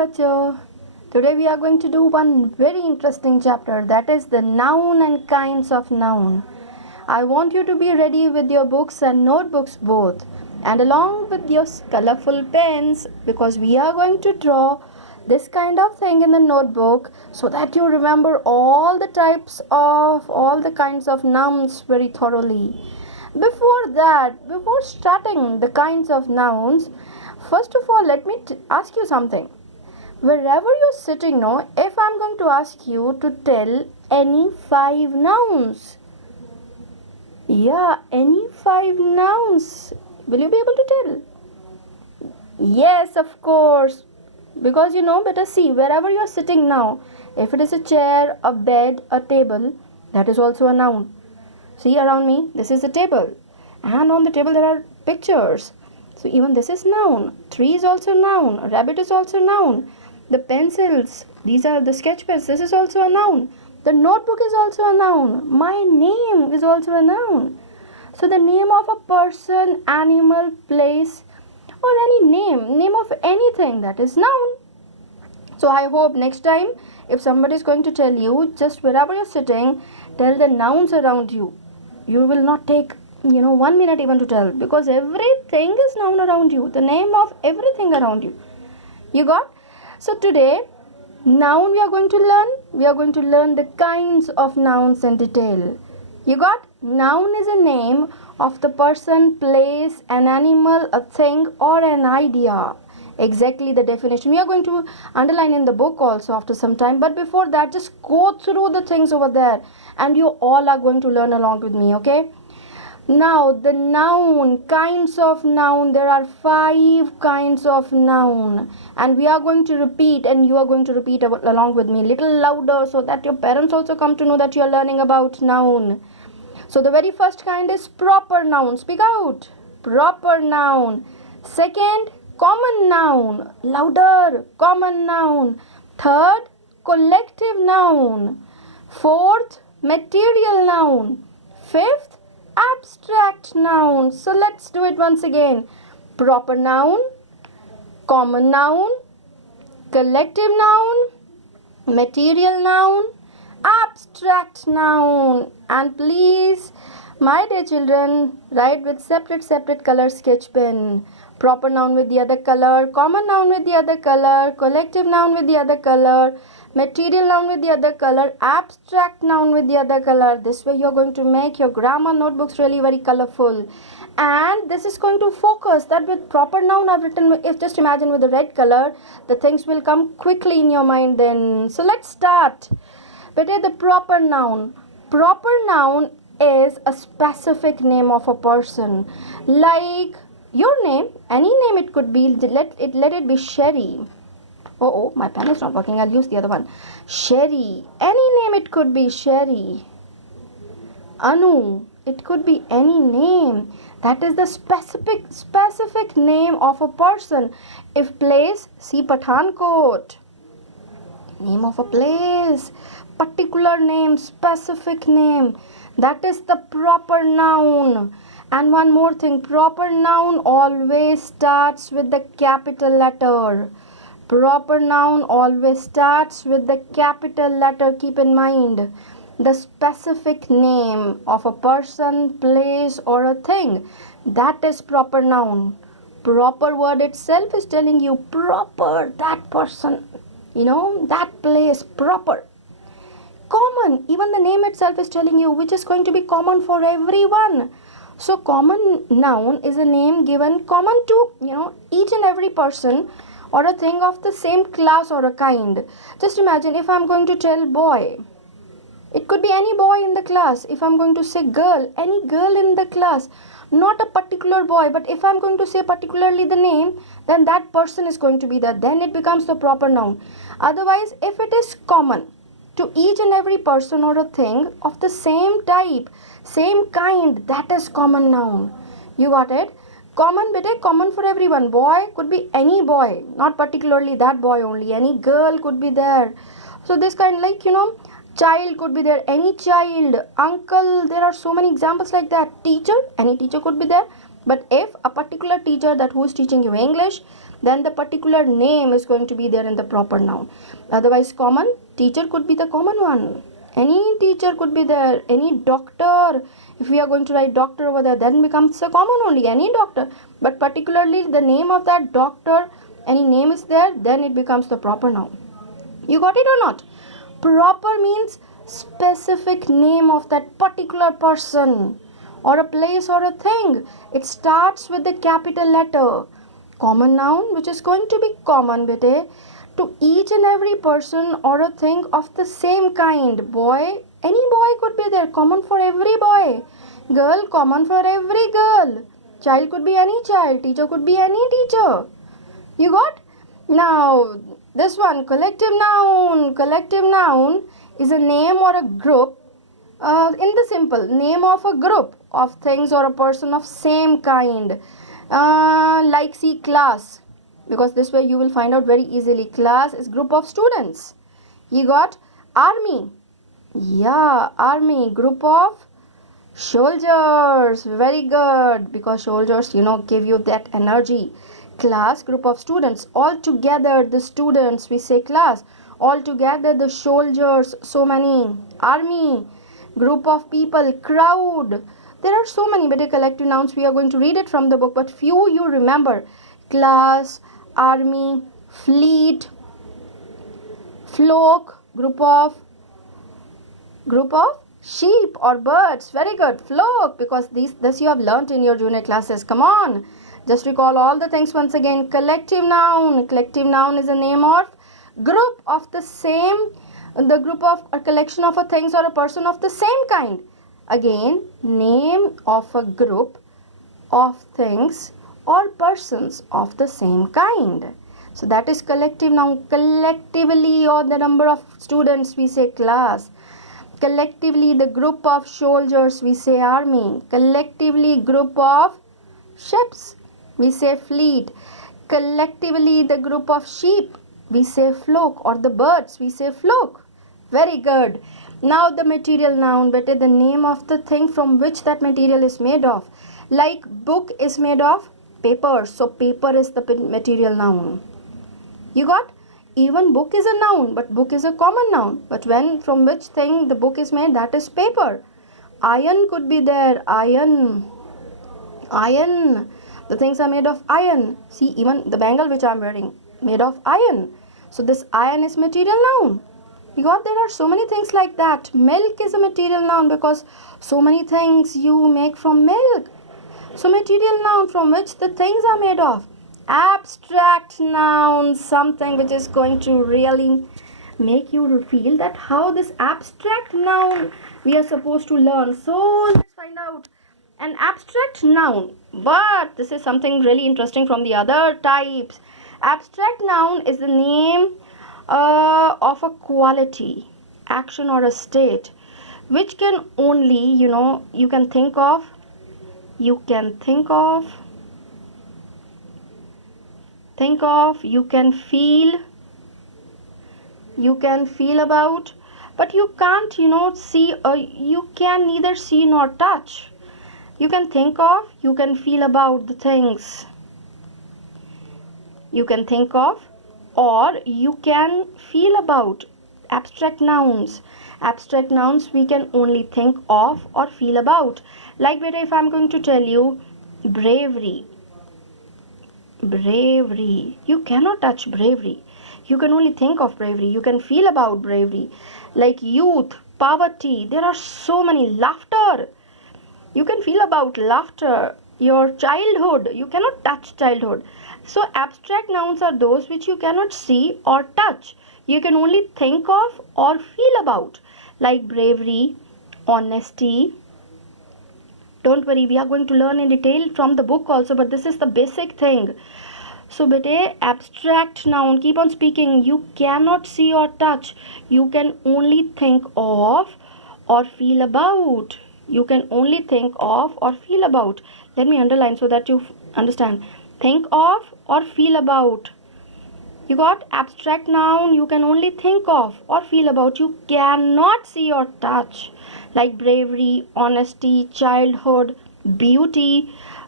बच्चों. Today we are going to do one very interesting chapter, that is the noun and kinds of noun. I want you to be ready with your books and notebooks both, and along with your colorful pens, because we are going to draw this kind of thing in the notebook so that you remember all the types of all the kinds of nouns very thoroughly. Before starting the kinds of nouns, first of all, let me ask you something. Wherever you're sitting now, if I'm going to ask you to tell any 5 nouns. Yeah, any 5 nouns. Will you be able to tell? Yes, of course. Because better see, wherever you're sitting now, if it is a chair, a bed, a table, that is also a noun. See around me, this is a table. And on the table there are pictures. So even this is noun. Tree is also noun. Rabbit is also noun. The pencils, these are the sketch pens. This is also a noun. The notebook is also a noun. My name is also a noun. So the name of a person, animal, place, or any name of anything, that is noun. So I hope next time if somebody is going to tell you, just wherever you're sitting, tell the nouns around you. You will not take 1 minute even to tell, because everything is noun around you, the name of everything around you. You got? So today, noun we are going to learn the kinds of nouns in detail. You got? Noun is a name of the person, place, an animal, a thing, or an idea. Exactly the definition we are going to underline in the book also after some time. But before that, just go through the things over there, and you all are going to learn along with me, okay? Now, the noun, kinds of noun, there are 5 kinds of noun, and we are going to repeat, and you are going to repeat along with me, little louder, so that your parents also come to know that you are learning about noun. So the very first kind is proper noun. Speak out. Proper noun. Second, common noun. Louder. Common noun. Third, collective noun. Fourth, material noun. Fifth, abstract noun. So let's do it once again. Proper noun, common noun, collective noun, material noun, abstract noun. And please, my dear children, write with separate color sketch pen. Proper noun with the other color, common noun with the other color, collective noun with the other color, material noun with the other color, abstract noun with the other color. This way you're going to make your grammar notebooks really very colorful. And this is going to focus that with proper noun I've written, if just imagine with the red color, the things will come quickly in your mind then. So let's start. Better the proper noun. Proper noun is a specific name of a person. Like your name, any name it could be, let it be Sherry. Oh, my pen is not working. I'll use the other one. Sherry. Any name it could be Sherry. Anu. It could be any name. That is the specific name of a person. If place, see Pathankot. Name of a place. Particular name, specific name. That is the proper noun. And one more thing. Proper noun always starts with the capital letter. Proper noun always starts with the capital letter. Keep in mind, the specific name of a person, place, or a thing, that is proper noun. Proper word itself is telling you proper, that person, that place, proper. Common, even the name itself is telling you which is going to be common for everyone. So common noun is a name given common to each and every person or a thing of the same class or a kind. Just imagine if I'm going to tell boy, it could be any boy in the class. If I'm going to say girl, any girl in the class, not a particular boy, but if I'm going to say particularly the name, then that person is going to be there. Then it becomes the proper noun. Otherwise, if it is common to each and every person or a thing of the same type, same kind, that is common noun. You got it? Common, beta, common for everyone. Boy could be any boy, not particularly that boy only. Any girl could be there. So this kind, like, child could be there, any child. Uncle, there are so many examples like that. Teacher, any teacher could be there. But if a particular teacher that who is teaching you English, then the particular name is going to be there in the proper noun. Otherwise, common, teacher could be the common one. Any teacher could be there. Any doctor, if we are going to write doctor over there, then becomes a common only. Any doctor. But particularly the name of that doctor, any name is there, then it becomes the proper noun. You got it or not? Proper means specific name of that particular person or a place or a thing. It starts with the capital letter. Common noun, which is going to be common bete, to each and every person or a thing of the same kind. Boy, any boy could be there, common for every boy. Girl, common for every girl. Child could be any child. Teacher could be any teacher. You got? Now, this one, collective noun. Collective noun is a name or a group, in the simple, name of a group of things or a person of same kind. Like see class, because this way you will find out very easily. Class is group of students. You got? Army. Yeah, army, group of soldiers. Very good, because soldiers, give you that energy. Class, group of students. All together the students, we say class. All together the soldiers, so many. Army, group of people. Crowd. There are so many better collective nouns. We are going to read it from the book, but few you remember. Class, army, fleet, flock, group of sheep or birds. Very good. Flock, because this you have learnt in your junior classes. Come on, just recall all the things once again. Collective noun. Collective noun is a name of group of the same, the group of a collection of a things or a person of the same kind. Again, name of a group of things or persons of the same kind. So that is collective noun. Collectively, or the number of students, we say class. Collectively, the group of soldiers, we say army. Collectively, group of ships, we say fleet. Collectively, the group of sheep, we say flock, or the birds, we say flock. Very good. Now the material noun, better the name of the thing from which that material is made of. Like book is made of paper, so paper is the material noun. You got? Even book is a noun, but book is a common noun. But when, from which thing the book is made, that is paper. Iron could be there. Iron. The things are made of iron. See, even the bangle which I am wearing, made of iron. So this iron is material noun. You got? There are so many things like that. Milk is a material noun because so many things you make from milk. So material noun, from which the things are made of. Abstract noun, something which is going to really make you feel that how this abstract noun we are supposed to learn. So let's find out an abstract noun. But this is something really interesting from the other types. Abstract noun is the name of a quality, action, or a state which can only, you can think of, you can feel, about, but you can't, see, you can neither see nor touch. You can think of, you can feel about the things. You can think of, or you can feel about. Abstract nouns. Abstract nouns we can only think of or feel about. Like better, if I'm going to tell you bravery. Bravery. You cannot touch bravery. You can only think of bravery. You can feel about bravery. Like youth, poverty. There are so many. Laughter. You can feel about laughter. Your childhood. You cannot touch childhood. So abstract nouns are those which you cannot see or touch. You can only think of or feel about. Like bravery, honesty. Don't worry, we are going to learn in detail from the book also, but this is the basic thing. So bete, abstract noun, keep on speaking. You cannot see or touch. You can only think of or feel about. You can only think of or feel about. Let me underline so that you understand. Think of or feel about. You got? Abstract noun, you can only think of or feel about. You cannot see or touch. Like bravery, honesty, childhood, beauty,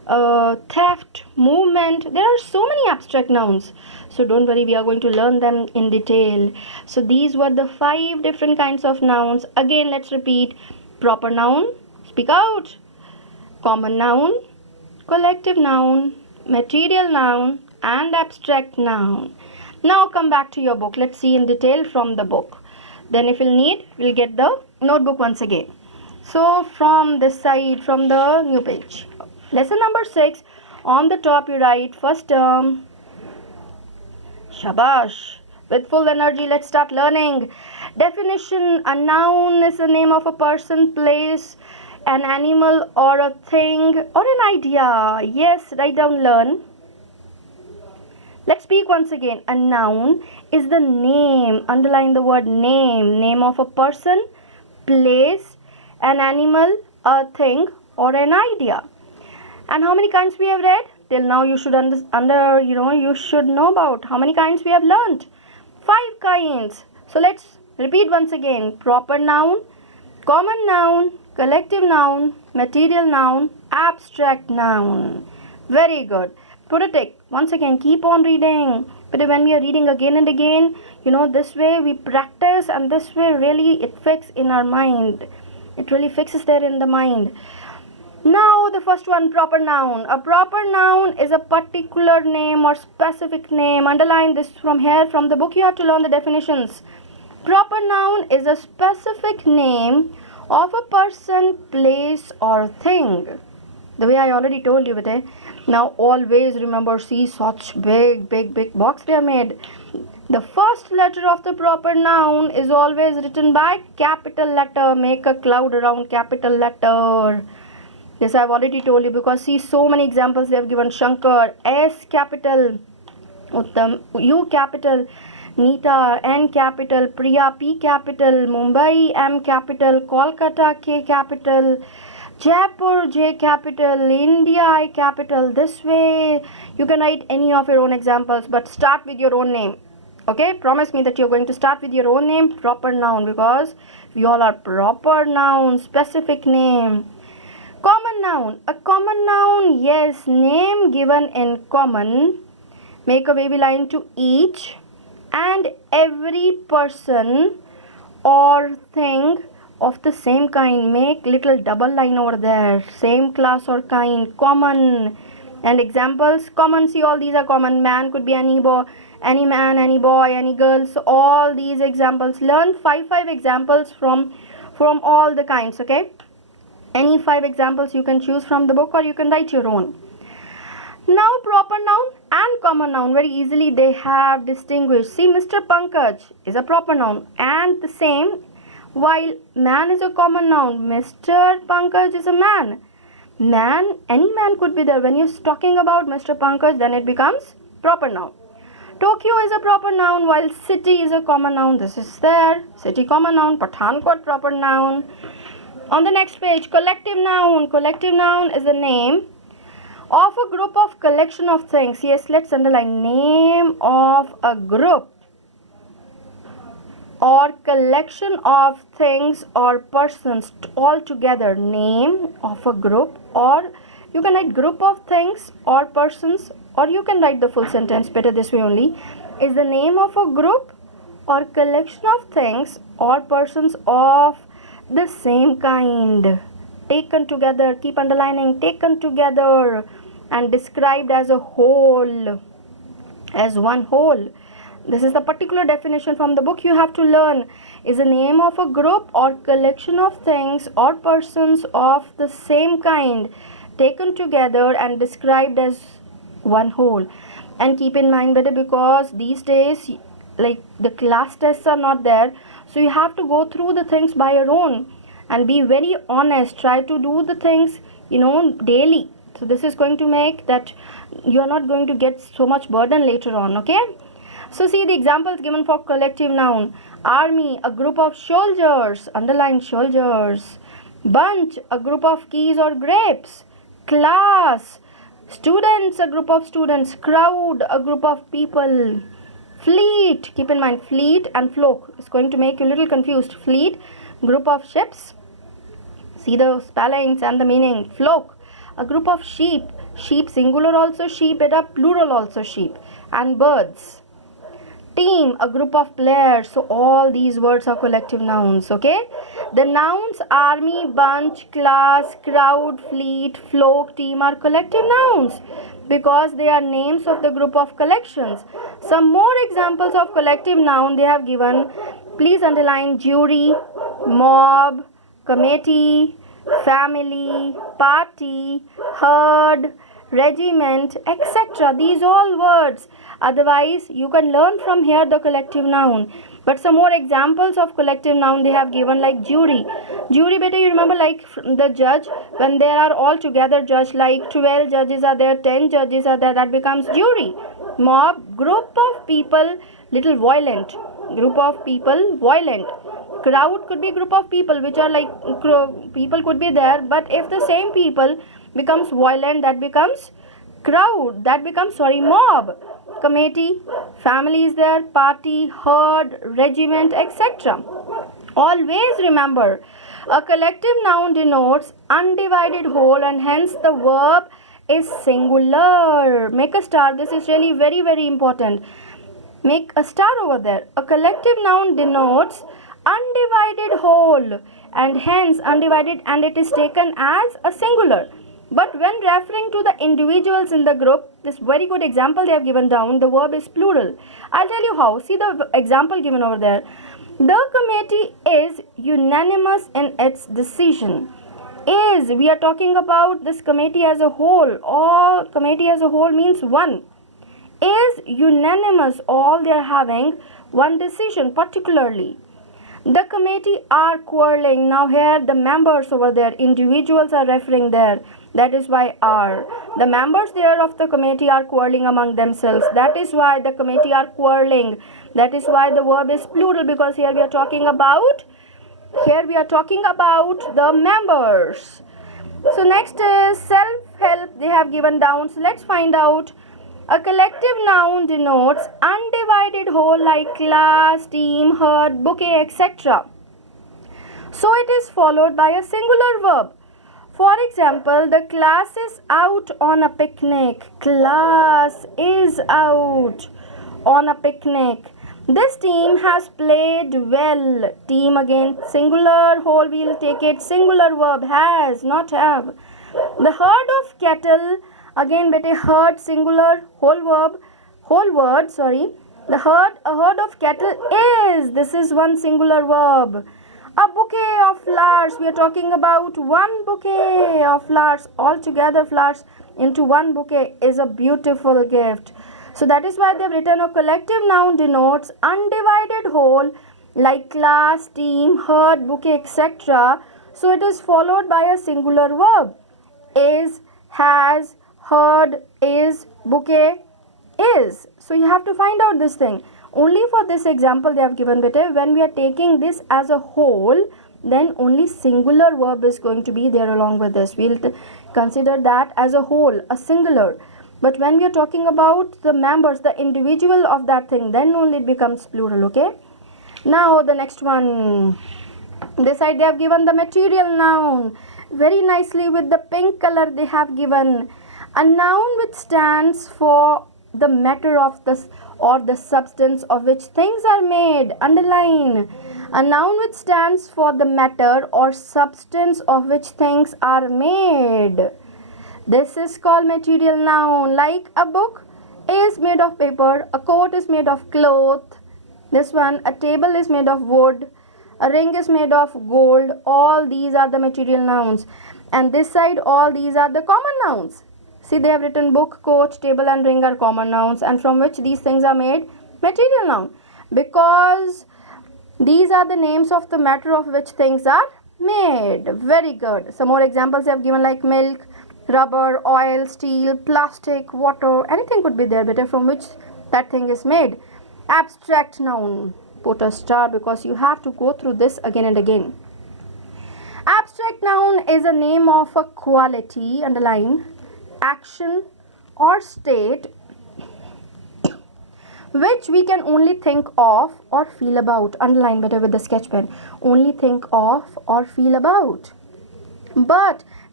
theft, movement. There are so many abstract nouns. So don't worry, we are going to learn them in detail. So these were the 5 different kinds of nouns. Again, let's repeat. Proper noun, speak out. Common noun, collective noun, material noun, and abstract noun. Now come back to your book. Let's see in detail from the book. Then if you'll need, we'll get the notebook once again. So from this side, from the new page. Lesson number 6. On the top you write first term. Shabash. With full energy, let's start learning. Definition. A noun is the name of a person, place, an animal or a thing or an idea. Yes, write down, learn. Let's speak once again. A noun is the name, underline the word name, name of a person, place, an animal, a thing or an idea. And how many kinds we have read? Till now you should you should know about how many kinds we have learned. 5 kinds. So let's repeat once again. Proper noun, common noun, collective noun, material noun, abstract noun. Very good. Put a tick. Once again, keep on reading. But when we are reading again and again, this way we practice, and this way really it fixes in our mind. It really fixes there in the mind. Now the first one, proper noun. A proper noun is a particular name or specific name. Underline this from here, from the book you have to learn the definitions. Proper noun is a specific name of a person, place or thing. The way I already told you, bete. Now always remember, see such big box they are made. The first letter of the proper noun is always written by capital letter. Make a cloud around capital letter. This I have already told you, because see so many examples they have given. Shankar, S capital. Uttam, U capital. Nita, N capital. Priya, P capital. Mumbai, M capital. Kolkata, K capital. Jaipur, J capital. India, I capital. This way you can write any of your own examples, but start with your own name. Okay, promise me that you're going to start with your own name, proper noun, because we all are proper noun, specific name. Common noun. A common noun, yes, name given in common. Make a wavy line to each and every person or thing of the same kind. Make little double line over there. Same class or kind. Common. And examples. Common, see all these are common. Man could be any boy, any man, any boy, any girl. So all these examples. Learn 5 examples from all the kinds, okay? Any 5 examples you can choose from the book, or you can write your own. Now proper noun and common noun, very easily they have distinguished. See, Mr. Pankaj is a proper noun and the same, while man is a common noun. Mr. Pankaj is a man. Man, any man could be there. When you're talking about Mr. Pankaj, then it becomes proper noun. Tokyo is a proper noun, while city is a common noun. This is there. City common noun. Pathankot proper noun. On the next page, collective noun. Collective noun is the name of a group of collection of things. Yes, let's underline. Name of a group or collection of things or persons all together. Name of a group, or you can write group of things or persons, or you can write the full sentence better this way only. Is the name of a group or collection of things or persons of the same kind, taken together. Keep underlining. Taken together and described as a whole, as one whole. This is the particular definition from the book you have to learn. Is the name of a group or collection of things or persons of the same kind, taken together and described as one whole. And keep in mind better, because these days like the class tests are not there, so you have to go through the things by your own and be very honest. Try to do the things daily. So this is going to make that you are not going to get so much burden later on. Okay, so see the examples given for collective noun. Army, a group of soldiers. Underline soldiers. Bunch, a group of keys or grapes. Class, students, a group of students. Crowd, a group of people. Fleet, keep in mind, fleet and flock is going to make you a little confused. Fleet, group of ships. See the spellings and the meaning. Flock, a group of sheep. Sheep, singular also sheep, beta, plural also sheep. And birds. Team, a group of players. So all these words are collective nouns, okay? The nouns army, bunch, class, crowd, fleet, flock, team are collective nouns because they are names of the group of collections. Some more examples of collective noun they have given. Please underline: jury, mob, committee, family, party, herd, regiment, etc. These all words. Otherwise, you can learn from here the collective noun. But some more examples of collective noun they have given, like jury. Jury, beta, you remember, like the judge, when there are all together judge, like 12 judges are there, 10 judges are there, that becomes jury. Mob, group of people, little violent. Group of people, violent. Crowd could be group of people which are like, people could be there, but if the same people becomes violent, that becomes crowd, that becomes, mob. Committee, family is there, party, herd, regiment, etc. Always remember, a collective noun denotes undivided whole and hence the verb is singular. Make a star. This is really very, very important. Make a star over there. A collective noun denotes undivided whole and hence undivided, and it is taken as a singular. But when referring to the individuals in the group, this very good example they have given down, the verb is plural. I'll tell you how. See the example given over there. The committee is unanimous in its decision. Is, we are talking about this committee as a whole. All committee as a whole means one. Is unanimous, all they are having one decision particularly. The committee are quarreling. Now here the members over there, individuals are referring there. That is why are. The members there of the committee are quarreling among themselves. That is why the committee are quarreling. That is why the verb is plural, because here we are talking about the members. So next is self-help they have given down. So let's find out. A collective noun denotes undivided whole like class, team, herd, bouquet, etc. So it is followed by a singular verb. For example, the class is out on a picnic. Class is out on a picnic. This team has played well. Team again singular, whole, we'll take it singular verb, has, not have. The herd of cattle, again beta, herd singular, whole word, The herd, a herd of cattle is, this is one singular verb. A bouquet of flowers, we are talking about one bouquet of flowers, all together flowers into one bouquet is a beautiful gift. So that is why they have written a collective noun denotes undivided whole like class, team, herd, bouquet, etc. So it is followed by a singular verb. Is, has, herd, is, bouquet, is. So you have to find out this thing. Only for this example they have given, beta, when we are taking this as a whole, then only singular verb is going to be there along with this. We'll consider that as a whole, a singular. But when we are talking about the members, the individual of that thing, then only it becomes plural, okay? Now the next one. This side they have given the material noun. Very nicely with the pink color they have given. A noun which stands for the matter of this or the substance of which things are made. Underline. A noun which stands for the matter or substance of which things are made. This is called material noun. Like a book is made of paper, a coat is made of cloth. This one, a table is made of wood, a ring is made of gold. All these are the material nouns. And this side, all these are the common nouns. See, they have written book, coat, table and ring are common nouns. And from which these things are made? Material noun. Because these are the names of the matter of which things are made. Very good. Some more examples they have given, like milk, rubber, oil, steel, plastic, water. Anything could be there, better, from which that thing is made. Abstract noun. Put a star because you have to go through this again and again. Abstract noun is a name of a quality, underline, action or state which we can only think of or feel about. Underline better with the sketch pen. Only think of or feel about. But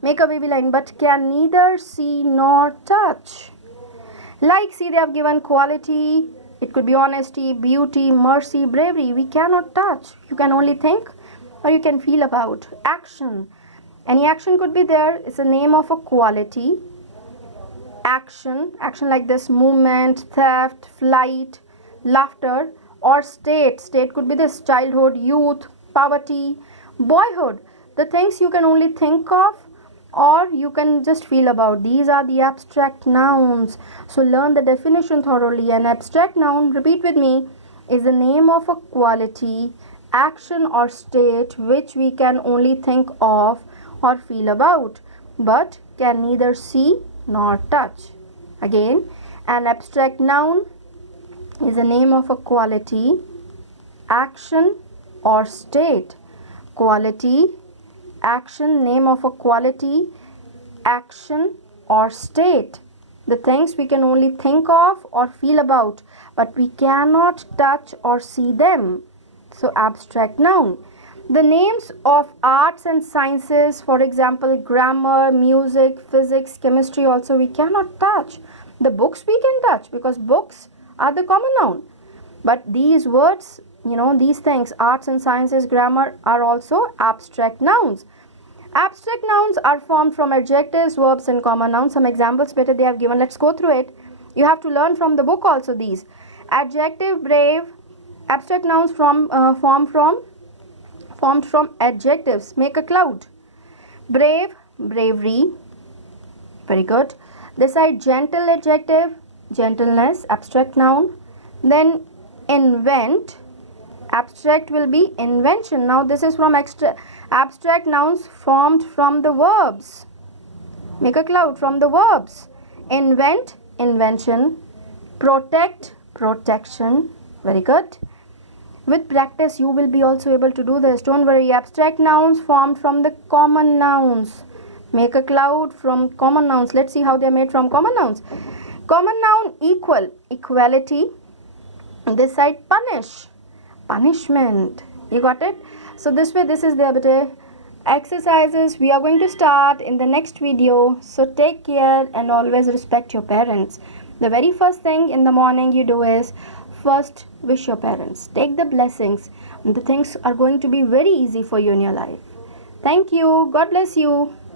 Make a baby line. But can neither see nor touch. Like, see, they have given quality. It could be honesty, beauty, mercy, bravery. We cannot touch. You can only think or you can feel about. Action. Any action could be there. It's a name of a quality. Action like this: movement, theft, flight, laughter. Or state could be this: childhood, youth, poverty, boyhood. The things you can only think of or you can just feel about. These are the abstract nouns. So learn the definition thoroughly. An abstract noun, repeat with me, is the name of a quality, action or state which we can only think of or feel about, but can neither see nor touch. Again, an abstract noun is the name of a quality, action or state. Quality, action, name of a quality, action or state. The things we can only think of or feel about, but we cannot touch or see them. So abstract noun. The names of arts and sciences, for example, grammar, music, physics, chemistry, also we cannot touch. The books we can touch because books are the common noun. But these words, these things, arts and sciences, grammar, are also abstract nouns. Abstract nouns are formed from adjectives, verbs and common nouns. Some examples better they have given. Let's go through it. You have to learn from the book also these. Adjective, brave. Abstract nouns formed from adjectives. Make a cloud. Brave, bravery. Very good. This side, gentle, adjective, gentleness, abstract noun. Then invent. Abstract will be invention. Now this is from abstract nouns formed from the verbs. Make a cloud from the verbs. Invent, invention. Protect, protection. Very good. With practice you will be also able to do this. Don't worry. Abstract nouns formed from the common nouns. Make a cloud from common nouns. Let's see how they are made from common nouns. Common noun, equal, equality. This side, punish, punishment. You got it? So this way, this is the beta exercises we are going to start in the next video. So take care and always respect your parents. The very first thing in the morning you do is first wish your parents. Take the blessings and the things are going to be very easy for you in your life. Thank you. God bless you.